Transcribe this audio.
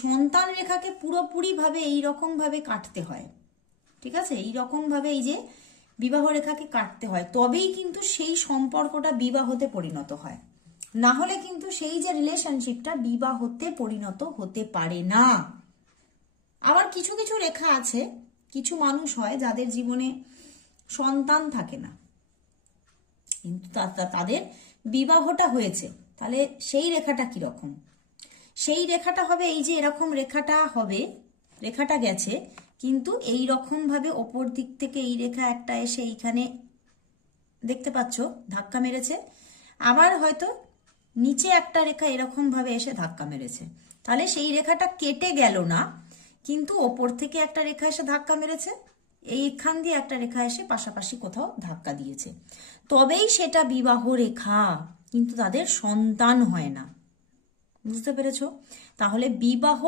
সন্তান রেখাকে পুরোপুরিভাবে এইরকমভাবে কাটতে হয়, ঠিক আছে? এইরকমভাবে এই যে বিবাহ রেখাকে কাটতে হয়, তবেই কিন্তু সেই সম্পর্কটা বিবাহতে পরিণত হয়। না হলে কিন্তু সেই যে রিলেশনশিপটা বিবাহতে পরিণত হতে পারে না। আবার কিছু কিছু রেখা আছে, কিছু মানুষ হয় যাদের জীবনে সন্তান থাকে না, কিন্তু তাদের বিবাহটা হয়েছে। তাহলে সেই রেখাটা কিরকম? সেই রেখাটা হবে এই যে এরকম রেখাটা হবে, রেখাটা গেছে, কিন্তু এই রকম ভাবে ওপর দিক থেকে এই রেখা একটা এসে এইখানে দেখতে পাচ্ছ ধাক্কা মেরেছে, আবার হয়তো নিচে একটা রেখা এরকম ভাবে এসে ধাক্কা মেরেছে। তাহলে সেই রেখাটা কেটে গেল না, কিন্তু ওপর থেকে একটা রেখা এসে ধাক্কা মেরেছে, এইখান দিয়ে একটা রেখা এসে পাশাপাশি কোথাও ধাক্কা দিয়েছে, তবেই সেটা বিবাহ রেখা, কিন্তু তাদের সন্তান হয় না। বুঝতে পেরেছো? তাহলে বিবাহ